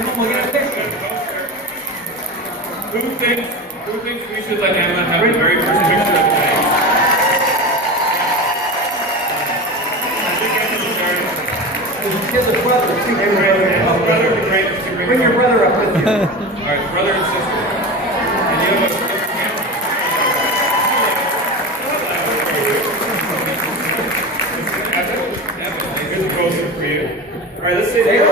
Come on, we'll get a picture. Who thinks we should let Emma have the very first picture of the day? I think I should start. He has a brother, too. Brother would be great. Bring your brother up with you. All right, brother and sister. And you have a Here's a poster for you. All right, let's say there.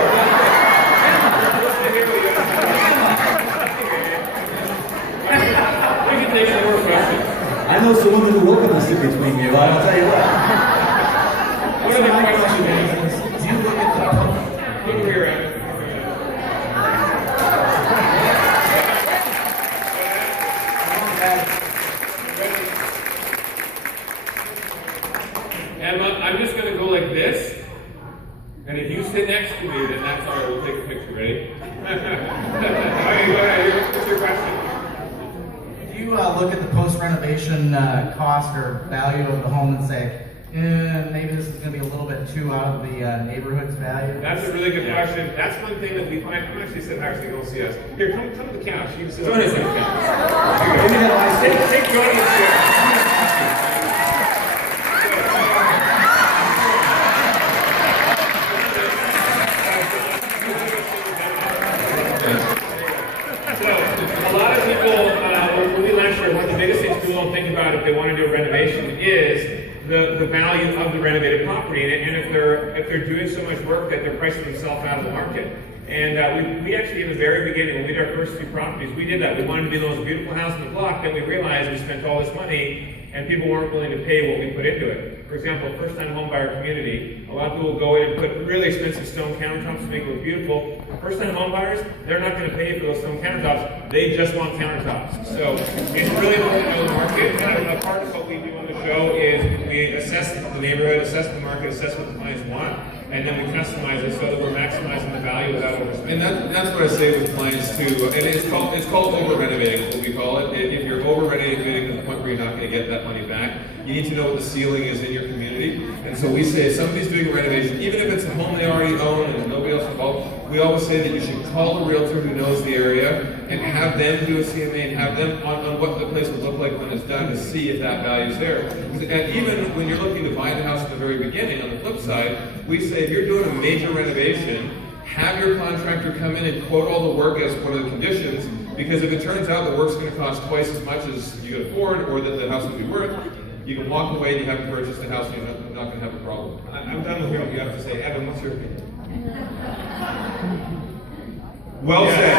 We can take some more questions. I know someone who will come sit between you. I'll tell you what. What are the questions? Do you look at the Look here, Emma. Emma, I'm just going to go like this. And if you sit next to me, then that's all right. We'll take a picture. Ready? Okay, go ahead. What's your question? Do you look at the post-renovation cost or value of the home and say, maybe this is going to be a little bit too out of the neighborhood's value? That's a really good question. That's one thing that we find. Come actually sit back so you don't see us. Here, come to the couch. You can sit on the couch. Take Johnny's chair. Don't think about if they want to do a renovation is the value of the renovated property, and if they're doing so much work that they're pricing themselves out of the market. And we actually, in the very beginning, when we did our first few properties, we did that. We wanted to be the most beautiful house in the block. Then we realized we spent all this money, and people weren't willing to pay what we put into it. For example, first-time home buyer community, a lot of people will go in and put really expensive stone countertops to make it look beautiful. First-time home buyers, they're not going to pay for those stone countertops. They just want countertops. So it's really important to know the market. And a part of what we do on the show is we assess the neighborhood, assess the market, assess what the clients want, and then we customize it so that we're maximizing the value without overspending. And that's what I say with clients too. And it's called over renovating, what we call it. If you're over renovating to the point where you're not going to get that money back, you need to know what the ceiling is in your community. And so we say if somebody's doing a renovation, even if it's a home they already own and there's nobody else involved, we always say that you should call a realtor who knows the area and have them do a CMA and have them on what the place will look like when it's done to see if that value is there. And even when you're looking to buy the house at the very beginning, on the flip side, we say if you're doing a major renovation, have your contractor come in and quote all the work as one of the conditions, because if it turns out the work's going to cost twice as much as you could afford or that the house would be worth, you can walk away and you haven't purchased the house and you're not going to have a problem. I'm done with what you have to say. Evan, what's your opinion? Well said.